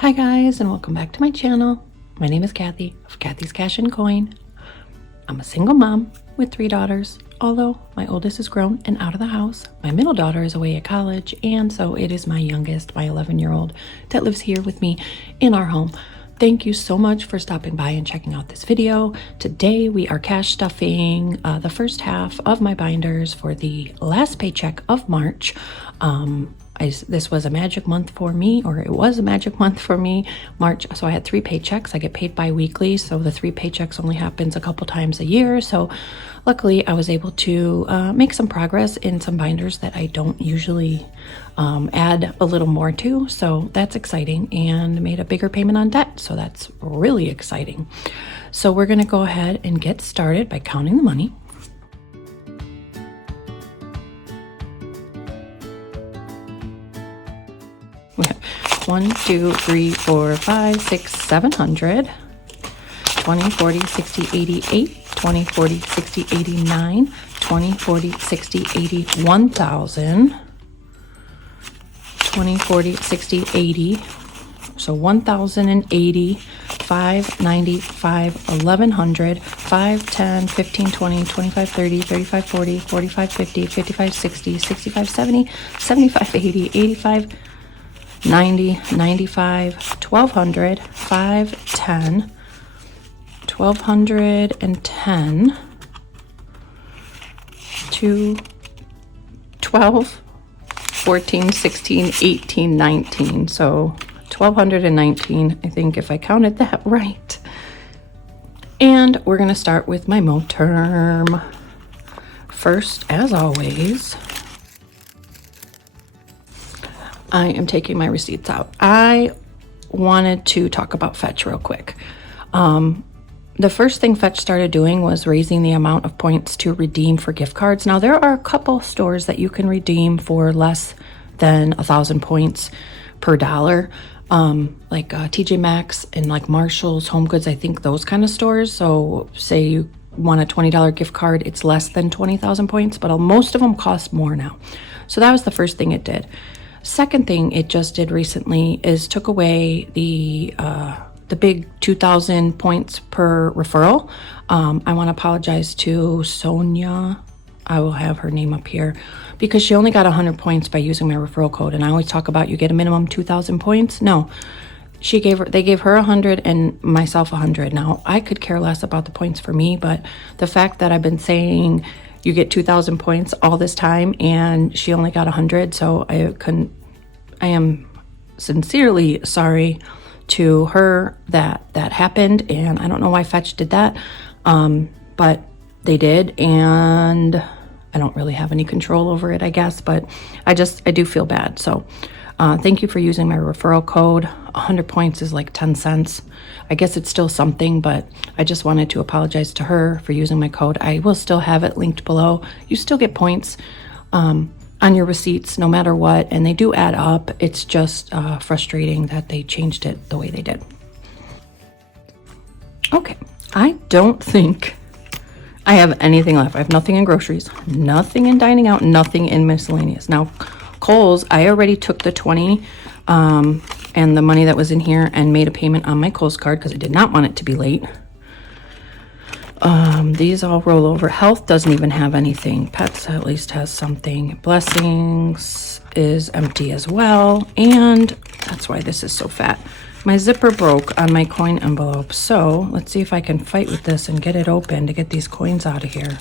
Hi guys, and welcome back to my channel. My name is Cathy of Cathy's Cash and Coin. I'm a single mom with 3 daughters. Although my oldest is grown and out of the house, my middle daughter is away at college, and so it is my youngest, my 11-year-old, that lives here with me in our home. Thank you so much for stopping by and checking out this video. Today we are cash stuffing the first half of my binders for the last paycheck of March. This was a magic month for me, or it was a magic month for me, March. So I had 3 paychecks. I get paid bi-weekly, so the 3 paychecks only happens a couple times a year. So luckily I was able to make some progress in some binders that I don't usually add a little more to. So that's exciting, and made a bigger payment on debt. So that's really exciting. So we're gonna go ahead and get started by counting the money. We have 1, 2, 3, 4, 5, 6, 700, 20, 40, 60, 80, 8, 20, 40, 60, 89, 20, 40, 60, 80, 1,000, 20, 40, 60, 80, so 1,080, 590, 1100, 5, 10, 15, 20, 25, 30, 35, 40, 45, 50, 55, 60, 65, 70, 75, 80, 85, 90, 95, 1,200, 5, 10, 1,210, 2, 12, 14, 16, 18, 19. So 1,219, I think, if I counted that right. And we're going to start with my mo term. First, as always, I am taking my receipts out. I wanted to talk about Fetch real quick. The first thing Fetch started doing was raising the amount of points to redeem for gift cards. Now, there are a couple stores that you can redeem for less than 1,000 points per dollar, like TJ Maxx and like Marshall's, Home Goods, I think those kind of stores. So say you want a $20 gift card, it's less than 20,000 points, but most of them cost more now. So that was the first thing it did. Second thing it just did recently is took away the big 2,000 points per referral. I want to apologize to Sonia. I will have her name up here, because she only got 100 points by using my referral code. And I always talk about you get a minimum 2,000 points. No, they gave her 100 and myself 100. Now, I could care less about the points for me, but the fact that I've been saying you get 2,000 points all this time and she only got 100, so I am sincerely sorry to her that happened, and I don't know why Fetch did that, but they did, and I don't really have any control over it, I guess, but I do feel bad. So thank you for using my referral code. 100 points is like 10 cents. I guess it's still something, but I just wanted to apologize to her for using my code. I will still have it linked below. You still get points on your receipts no matter what, and they do add up. It's just frustrating that they changed it the way they did. Okay, I don't think I have anything left. I have nothing in groceries, nothing in dining out, nothing in miscellaneous. Now, Kohl's, I already took the 20 and the money that was in here and made a payment on my Kohl's card because I did not want it to be late. These all roll over. Health doesn't even have anything. Pets at least has something. Blessings is empty as well, and that's why this is so fat. My zipper broke on my coin envelope, so let's see if I can fight with this and get it open to get these coins out of here.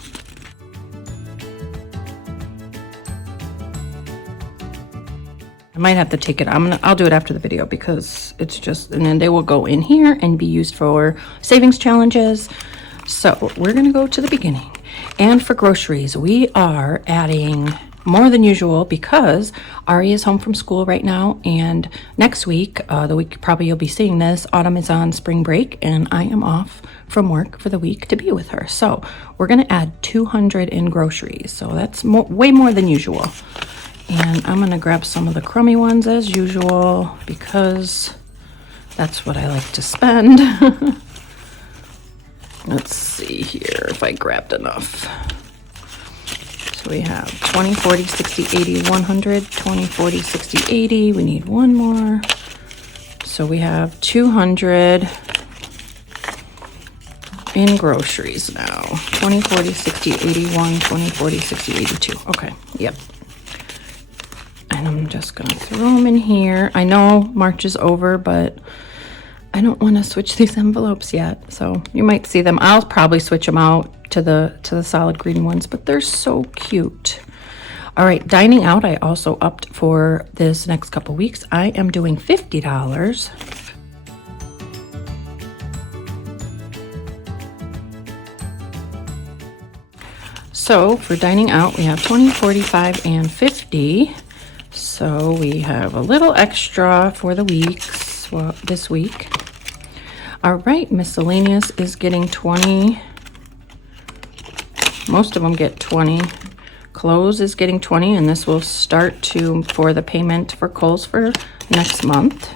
I might have to take it. I'll do it after the video, because it's just, and then they will go in here and be used for savings challenges. So we're gonna go to the beginning. And for groceries, we are adding more than usual because Ari is home from school right now, and next week, the week probably you'll be seeing this, Autumn is on spring break and I am off from work for the week to be with her. So we're gonna add 200 in groceries. So that's way more than usual. And I'm gonna grab some of the crummy ones as usual, because that's what I like to spend. Let's see here if I grabbed enough. So we have 20, 40, 60, 80, 100, 20, 40, 60, 80. We need one more. So we have 200 in groceries now. 20, 40, 60, 81, 20, 40, 60, 82. Okay, yep. And I'm just gonna throw them in here. I know March is over, but I don't want to switch these envelopes yet. So you might see them. I'll probably switch them out to the solid green ones, but they're so cute. All right, dining out, I also upped for this next couple weeks. I am doing $50. So for dining out, we have 20, 45, and 50. So we have a little extra for the weeks, well, this week. All right, Miscellaneous is getting 20. Most of them get 20. Clothes is getting 20, and this will start for the payment for Kohl's for next month.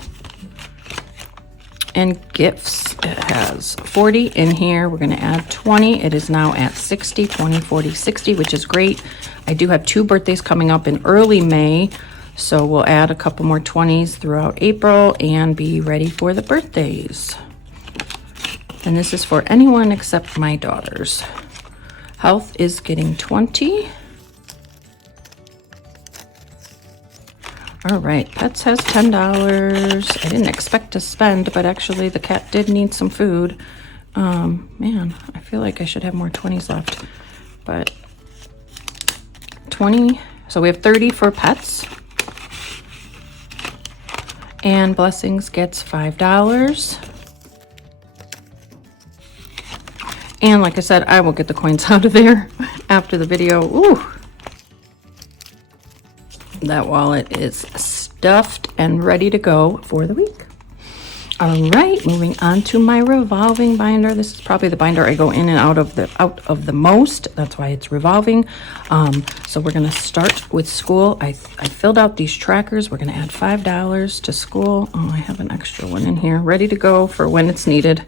And gifts, it has 40 in here. We're going to add 20. It is now at 60, 20, 40, 60, which is great. I do have 2 birthdays coming up in early May, so we'll add a couple more 20s throughout April and be ready for the birthdays. And this is for anyone except my daughters. Health is getting 20. All right, Pets has $10. I didn't expect to spend, but actually the cat did need some food. Man, I feel like I should have more 20s left, but 20. So we have 30 for Pets. And Blessings gets $5. And like I said, I will get the coins out of there after the video. Ooh. That wallet is stuffed and ready to go for the week. All right, moving on to my revolving binder. This is probably the binder I go in and out of the most. That's why it's revolving. So we're gonna start with school. I filled out these trackers. We're gonna add $5 to school. Oh, I have an extra one in here ready to go for when it's needed.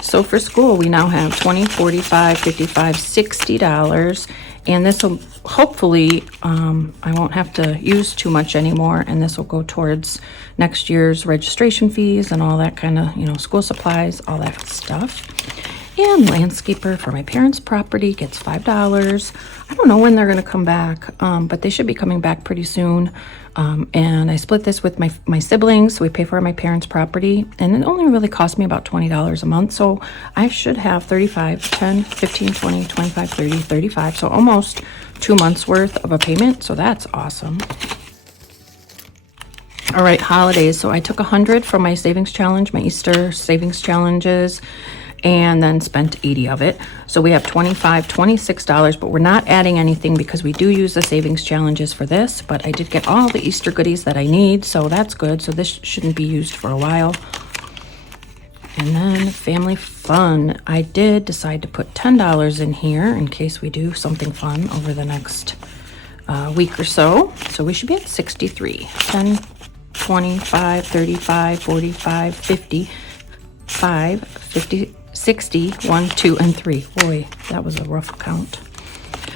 So for school, we now have $20, $45, $55, $60. And this will hopefully, I won't have to use too much anymore, and this will go towards next year's registration fees and all that kind of, school supplies, all that stuff. And landscaper for my parents' property gets $5. I don't know when they're going to come back, but they should be coming back pretty soon. And I split this with my siblings, so we pay for my parents' property, and it only really cost me about $20 a month. So I should have 35, 10, 15, 20, 25, 30, 35. So almost 2 months worth of a payment. So that's awesome. All right, holidays. So I took 100 from my savings challenge, my Easter savings challenges, and then spent 80 of it. So we have $25, $26, but we're not adding anything because we do use the savings challenges for this, but I did get all the Easter goodies that I need, so that's good. So this shouldn't be used for a while. And then family fun. I did decide to put $10 in here in case we do something fun over the next week or so. So we should be at 63. 10, 25, 35, 45, 50, 5, 50, 60, 1, 2, and 3. Boy, that was a rough count.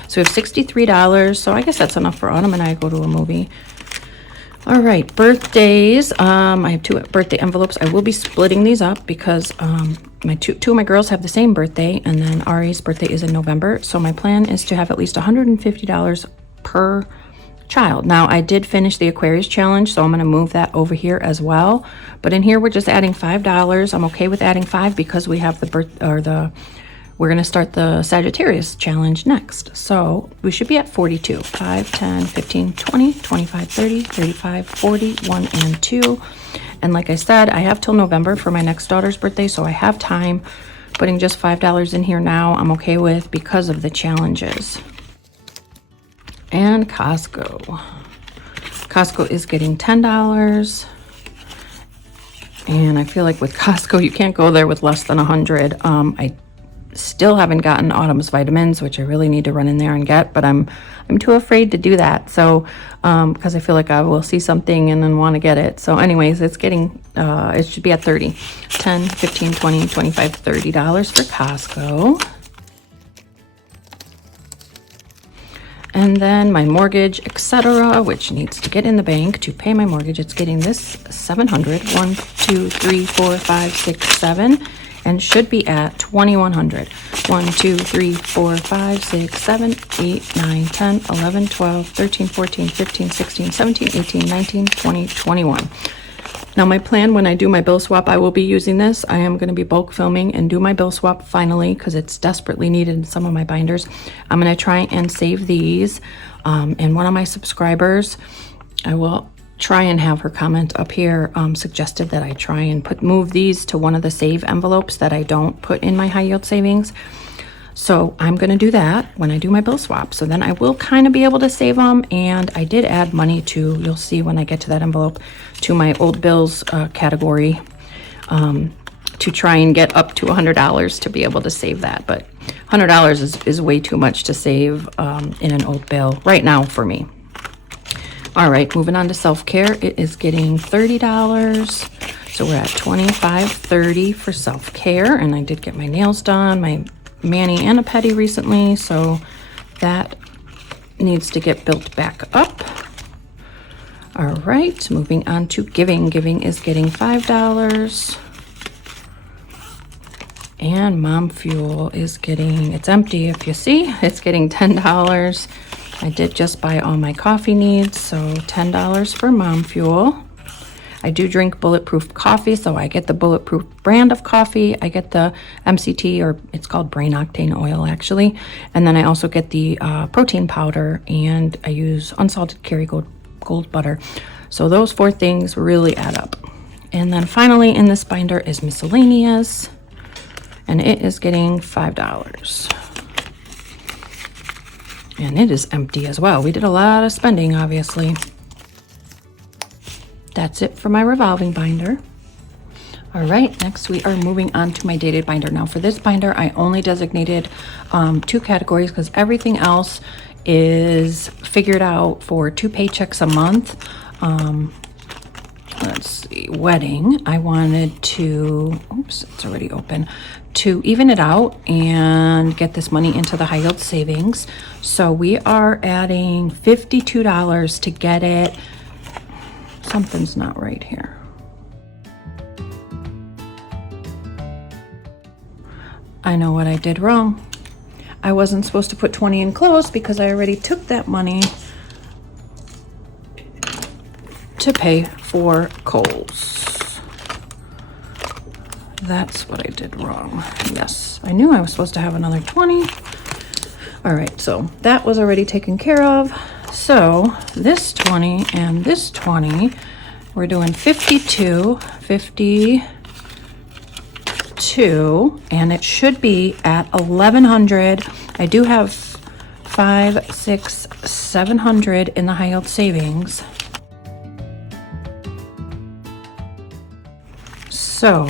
So we have $63. So I guess that's enough for Autumn and I go to a movie. All right, birthdays. I have 2 birthday envelopes. I will be splitting these up because my two of my girls have the same birthday, and then Ari's birthday is in November. So my plan is to have at least $150 per child. Now I did finish the Aquarius challenge, so I'm going to move that over here as well. But in here we're just adding $5. I'm okay with adding 5 because we have we're going to start the Sagittarius challenge next. So we should be at 42. 5, 10, 15, 20, 25, 30, 35, 40, 1, and 2. And like I said, I have till November for my next daughter's birthday, so I have time. Putting just $5 in here now, I'm okay with because of the challenges. And Costco. Costco is getting $10. And I feel like with Costco, you can't go there with less than 100. I still haven't gotten Autumn's vitamins, which I really need to run in there and get, but I'm too afraid to do that. So, because I feel like I will see something and then want to get it. So anyways, it's getting, it should be at 30, 10, 15, 20, 25, $30 for Costco. And then my mortgage, etc., which needs to get in the bank to pay my mortgage. It's getting this 700, 1, 2, 3, 4, 5, 6, 7, and should be at 2100. 1, 2, 3, 4, 5, 6, 7, 8, 9, 10, 11, 12, 13, 14, 15, 16, 17, 18, 19, 20, 21. Now my plan when I do my bill swap, I will be using this. I am going to be bulk filming and do my bill swap finally because it's desperately needed in some of my binders. I'm going to try and save these. And one of my subscribers, I will try and have her comment up here, suggested that I try and move these to one of the save envelopes that I don't put in my high yield savings. So I'm going to do that when I do my bill swap. So then I will kind of be able to save them. And I did add money to, you'll see when I get to that envelope, to my old bills category to try and get up to $100 to be able to save that. But $100 is way too much to save in an old bill right now for me. All right, moving on to self-care. It is getting $30. So we're at $25.30 for self-care. And I did get my nails done, my mani and a pedi recently, so that needs to get built back up. All right, moving on to giving. Giving is getting $5. And Mom Fuel is getting, it's empty if you see, it's getting $10. I did just buy all my coffee needs, so $10 for Mom Fuel. I do drink bulletproof coffee, so I get the bulletproof brand of coffee. I get the MCT, or it's called brain octane oil actually. And then I also get the protein powder, and I use unsalted Kerrygold butter. So those 4 things really add up. And then finally in this binder is Miscellaneous, and it is getting $5. And it is empty as well. We did a lot of spending, obviously. That's it for my revolving binder. All right, next we are moving on to my dated binder. Now for this binder, I only designated 2 categories because everything else is figured out for 2 paychecks a month. Let's see, wedding. I wanted to, oops, it's already open, to even it out and get this money into the high yield savings. So we are adding $52 to get it. Something's not right here. I know what I did wrong. I wasn't supposed to put 20 in close because I already took that money to pay for Kohl's. That's what I did wrong. Yes, I knew I was supposed to have another 20. All right, so that was already taken care of. So this 20 and this 20, we're doing 52, and it should be at 1,100. I do have 5, 6, 700 in the high yield savings. So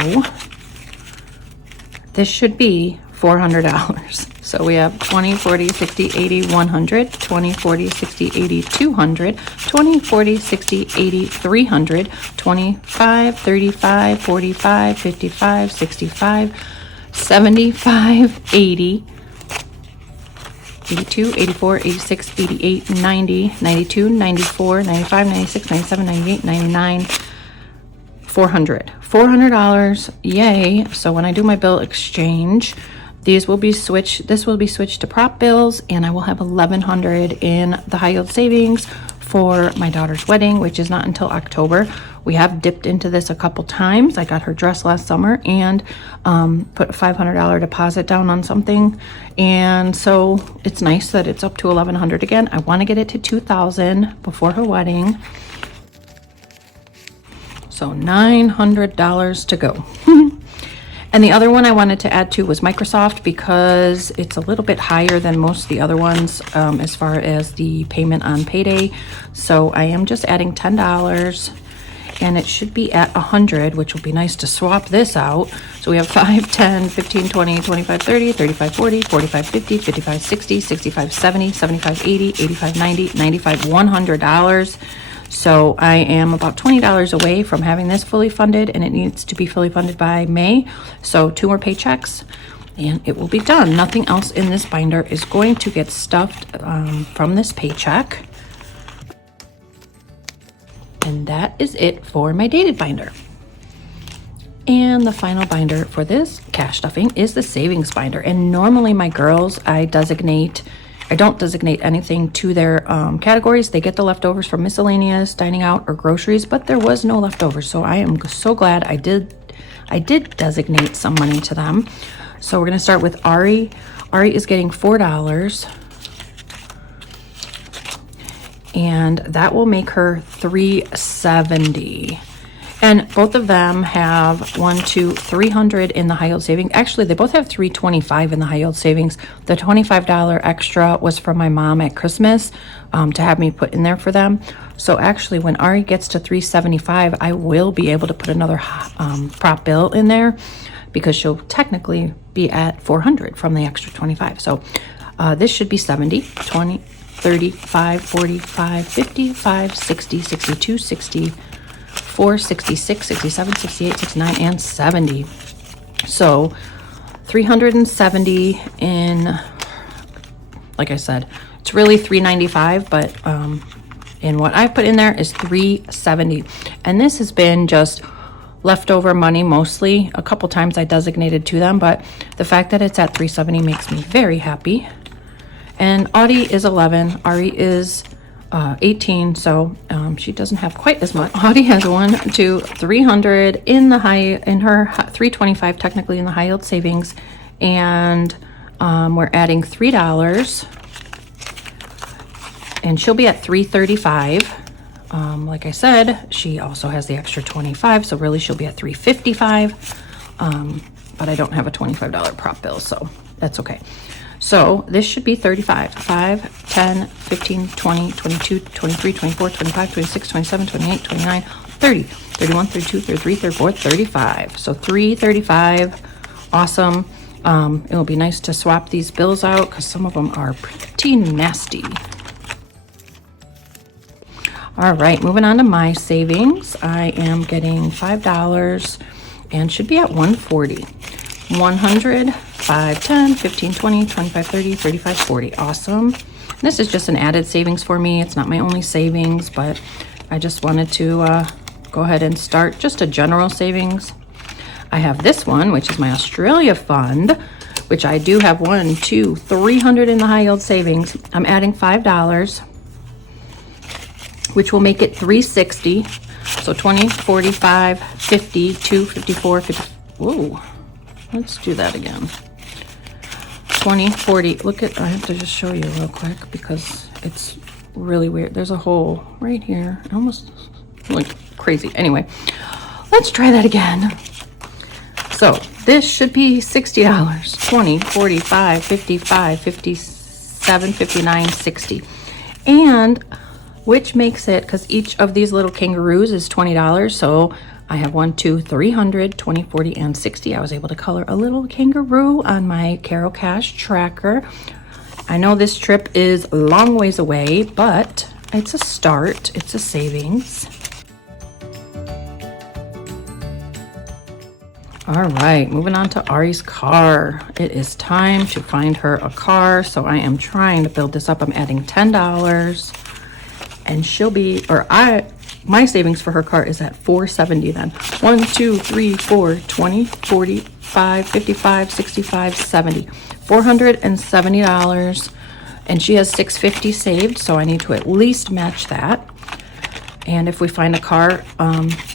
this should be $400. So we have 20, 40, 60, 80, 100, 20, 40, 60, 80, 200, 20, 40, 60, 80, 300, 25, 35, 45, 55, 65, 75, 80, 82, 84, 86, 88, 90, 92, 94, 95, 96, 97, 98, 99, $400. Yay. So when I do my bill exchange, these will be switched, this will be switched to prop bills, and I will have 1,100 in the high yield savings for my daughter's wedding, which is not until October. We have dipped into this a couple times. I got her dress last summer and put a $500 deposit down on something. And so it's nice that it's up to 1,100 again. I want to get it to 2,000 before her wedding. So $900 to go. And the other one I wanted to add to was Microsoft because it's a little bit higher than most of the other ones as far as the payment on payday. So I am just adding $10 and it should be at 100, which will be nice to swap this out. So we have 5, 10, 15, 20, 25, 30, 35, 40, 45, 50, 55, 60, 65, 70, 75, 80, 85, 90, 95, $100. So I am about $20 away from having this fully funded, and it needs to be fully funded by May. So 2 more paychecks and it will be done. Nothing else in this binder is going to get stuffed from this paycheck. And that is it for my dated binder. And the final binder for this cash stuffing is the savings binder. And normally my girls, I don't designate anything to their categories. They get the leftovers from Miscellaneous, dining out, or groceries, but there was no leftovers. So I am so glad I did designate some money to them. So we're gonna start with Ari. Ari is getting $4. And that will make her $370. And both of them have $300 in the high yield savings. Actually, they both have $325 in the high yield savings. The $25 extra was from my mom at Christmas to have me put in there for them. So actually, when Ari gets to $375, I will be able to put another prop bill in there because she'll technically be at $400 from the extra 25. So this should be 70, 20, 35, 45, 55, 60, 62, 64, 66, 67, 68, 69, and 70. So 370 in, like I said, it's really 395, but in what I put in there is 370. And this has been just leftover money mostly. A couple times I designated to them, but the fact that it's at 370 makes me very happy. And Audie is 11, Ari is 18, so she doesn't have quite as much. Audie has 300 in her 325 technically in the high yield savings, and we're adding $3, and she'll be at 335. Like I said, she also has the extra 25, so really she'll be at 355. But I don't have a $25 prop bill, so that's okay. So this should be 35, 5, 10, 15, 20, 22, 23, 24, 25, 26, 27, 28, 29, 30, 31, 32, 33, 34, 35. So 335, awesome. It will be nice to swap these bills out because some of them are pretty nasty. All right, moving on to my savings. I am getting $5 and should be at 140. 100, 5, 10, 15, 20, 25, 30, 35, 40. Awesome. This is just an added savings for me. It's not my only savings, but I just wanted to go ahead and start just a general savings. I have this one, which is my Australia fund, which I do have 300 in the high yield savings. I'm adding $5, which will make it 360. So 20, 45, 52, 54, 50. Whoa. Let's do that again. 20, 40. Look at, I have to just show you real quick because it's really weird. There's a hole right here. Almost like crazy. Anyway, let's try that again. So this should be $60. 20, 45, 55, 57, 59, 60. And which makes it, because each of these little kangaroos is $20, so I have 300, 20, 40, and 60. I was able to color a little kangaroo on my CaroCash tracker. I know this trip is a long ways away, but it's a start. It's a savings. All right, moving on to Ari's car. It is time to find her a car, so I am trying to build this up. I'm adding $10, and she'll be, my savings for her car is at 470 then. 1, 2, 3, 4, 20, 45, 55, 65, 70. $470. And she has $650 saved, so I need to at least match that. And if we find a car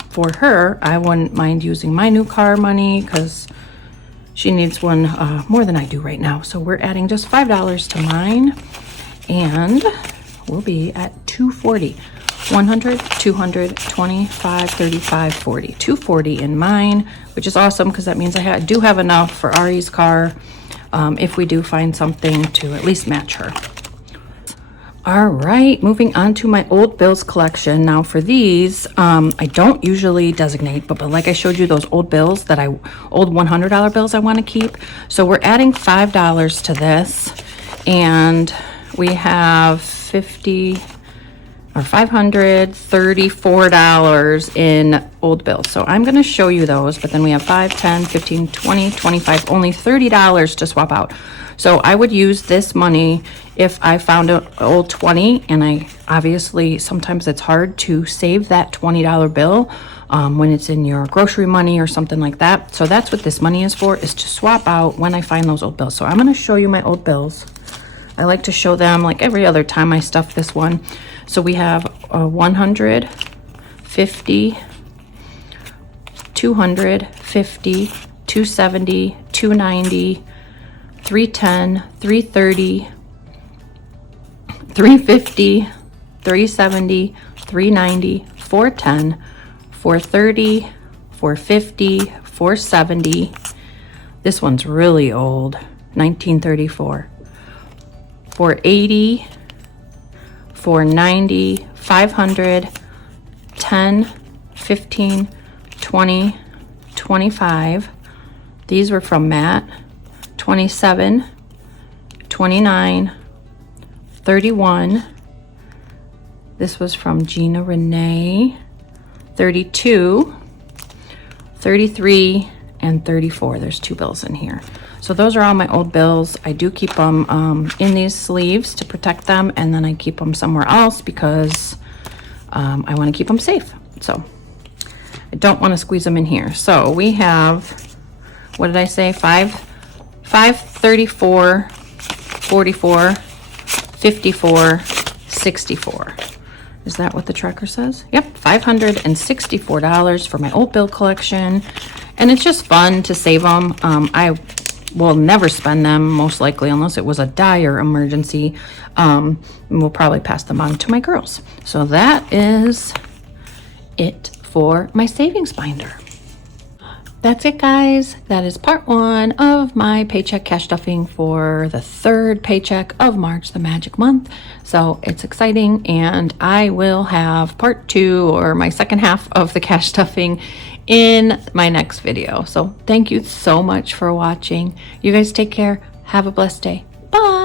for her, I wouldn't mind using my new car money because she needs one more than I do right now. So we're adding just $5 to mine, and we'll be at 240. 100, 200, 25, 35, 40. 240 in mine, which is awesome because that means I do have enough for Ari's car if we do find something to at least match her. All right, moving on to my old bills collection. Now for these, I don't usually designate, but like I showed you those old bills old $100 bills I want to keep. So we're adding $5 to this, and we have 50, or $534 in old bills. So I'm going to show you those, but then we have 5, 10, 15, 20, 25, only $30 to swap out. So I would use this money if I found an old 20, and I obviously sometimes it's hard to save that $20 bill when it's in your grocery money or something like that. So that's what this money is for, is to swap out when I find those old bills. So I'm going to show you my old bills. I like to show them like every other time I stuff this one. So we have 100, 50, 250, 270, 290, 310, 330, 350, 370, 390, 410, 430, 450, 470. This one's really old, 1934. 480, 490, 500, 10, 15, 20, 25. These were from Matt. 27, 29, 31. This was from Gina Renee. 32, 33, and 34. There's 2 bills in here. So those are all my old bills. I do keep them in these sleeves to protect them, and then I keep them somewhere else because I want to keep them safe. So I don't want to squeeze them in here. So we have, what did I say? 534, 44, 54, 64. Is that what the tracker says? Yep, $564 for my old bill collection. And it's just fun to save them. I will never spend them, most likely, unless it was a dire emergency. And we'll probably pass them on to my girls. So that is it for my savings binder. That's it, guys. That is part 1 of my paycheck cash stuffing for the 3rd paycheck of March, the magic month. So it's exciting, and I will have part 2, or my second half of the cash stuffing, in my next video. So thank you so much for watching. You guys take care. Have a blessed day. Bye.